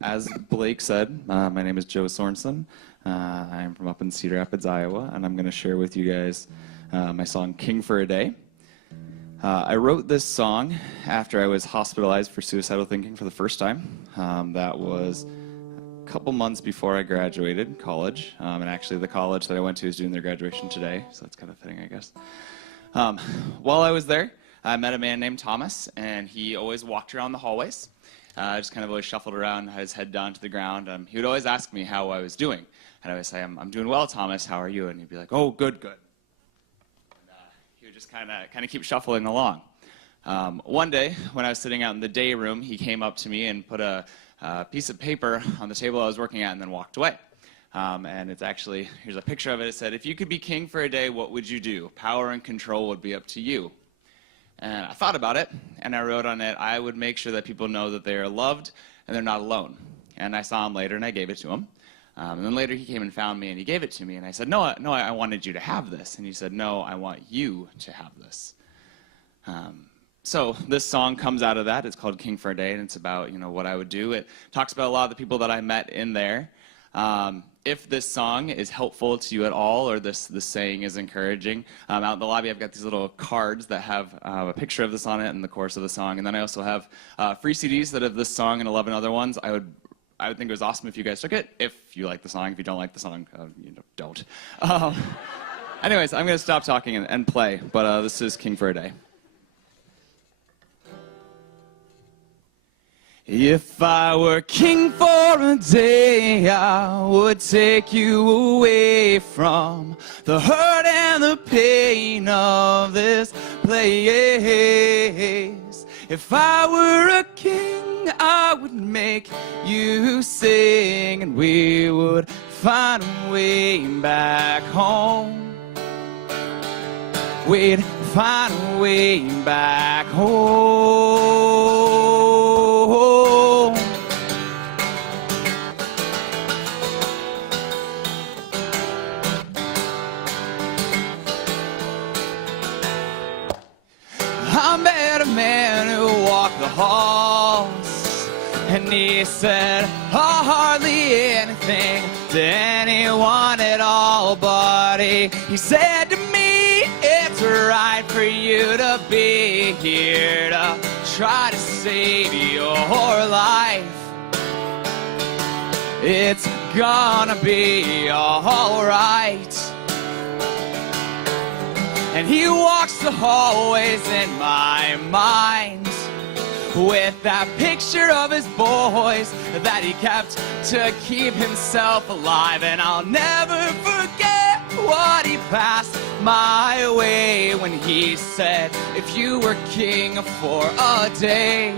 As Blake said, my name is Joe Sorenson. I am from up in Cedar Rapids, Iowa, and I'm going to share with you guys my song King for a Day. I wrote this song after I was hospitalized for suicidal thinking for the first time. That was a couple months before I graduated college, and actually the college that I went to is doing their graduation today, so that's kind of fitting, I guess. While I was there, I met a man named Thomas, and he always walked around the hallways. Just kind of always shuffled around, had his head down to the ground. He would always ask me how I was doing. And I would say, I'm doing well, Thomas, how are you? And he'd be like, oh, good, good. And he would just kind of keep shuffling along. One day, when I was sitting out in the day room, he came up to me and put a piece of paper on the table I was working at and then walked away. And it's actually, here's a picture of it. It said, if you could be king for a day, what would you do? Power and control would be up to you. And I thought about it, and I wrote on it, I would make sure that people know that they are loved and they're not alone. And I saw him later, and I gave it to him. And then later he came and found me, and he gave it to me. And I said, no, I wanted you to have this. And he said, no, I want you to have this. So this song comes out of that. It's called King for a Day, and it's about what I would do. It talks about a lot of the people that I met in there. If this song is helpful to you at all, or this saying is encouraging, out in the lobby I've got these little cards that have a picture of this on it and the chorus of the song, and then I also have free CDs that have this song and 11 other ones. I would think it was awesome if you guys took it. If you like the song, if you don't like the song, don't. Anyways, I'm going to stop talking and play, but this is King for a Day. If I were king for a day, I would take you away from the hurt and the pain of this place. If I were a king, I would make you sing, and we would find a way back home. We'd find a way back home. I met a man who walked the halls, and he said hardly anything to anyone at all, but he said to me, it's right for you to be here to try to save your life. It's gonna be alright. And he walks the hallways in my mind with that picture of his boys that he kept to keep himself alive. And I'll never forget what he passed my way when he said, if you were king for a day,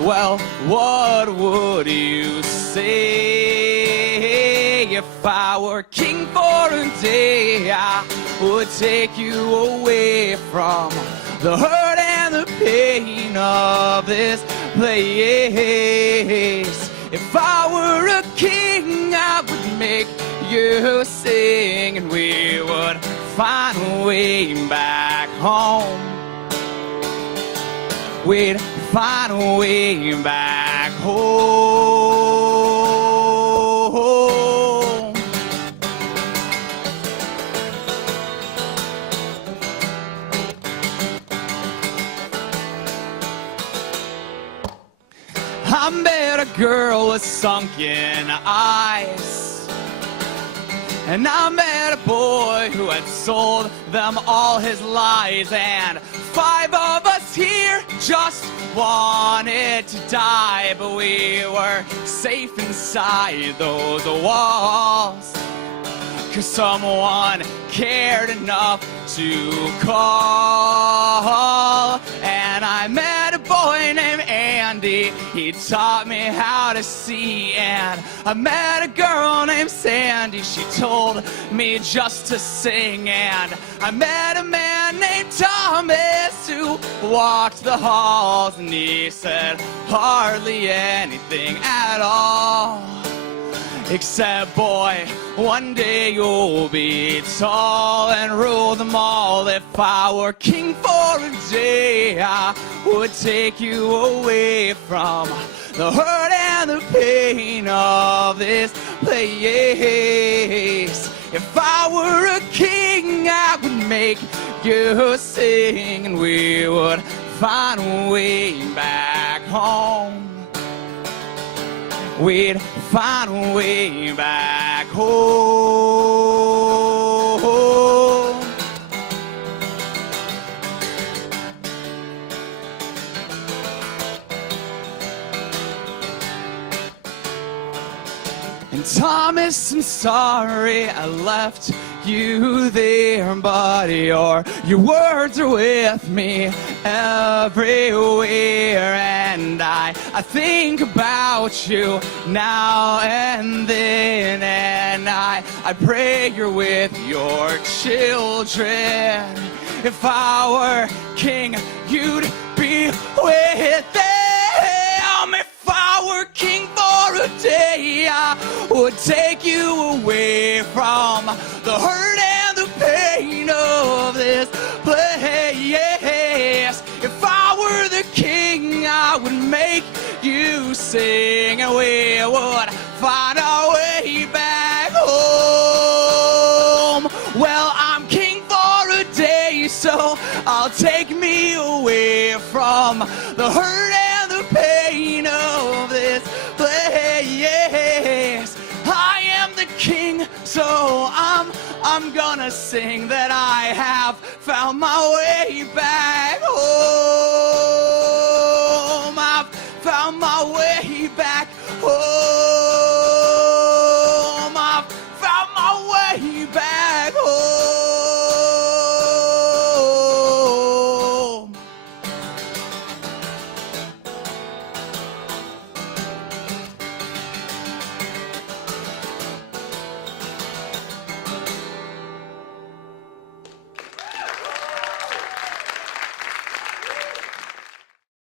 well, what would you say? If I were king for a day, I would take you away from the hurt and the pain of this place. If I were a king, I would make you sing, and we would find a way back home. We'd find a way back home. I met a girl with sunken eyes, and I met a boy who had sold them all his lies, and 5 of us here just wanted to die, but we were safe inside those walls, 'cause someone cared enough to call. And I met a boy named Andy, he taught me how to see. And I met a girl named Sandy, she told me just to sing. And I met a man named Thomas who walked the halls, and he said hardly anything at all, except, boy, one day you'll be tall and rule them all. If I were king for a day, I would take you away from the hurt and the pain of this place. If I were a king, I would make you sing, and we would find a way back home. We'd find a way back home. And Thomas, I'm sorry I left you there, but your words are with me everywhere, and I think about you now and then, and I pray you're with your children. If I were king, you'd be with them. If I were king for a day, I would take you away from the hurt and the pain of this place. If I were the king, I would make you sing, and we would find our way back home. Well, I'm king for a day, so I'll take me away from the hurt and the pain of this place. I am the king, so I'm gonna sing that I have found my way back home. I've found my way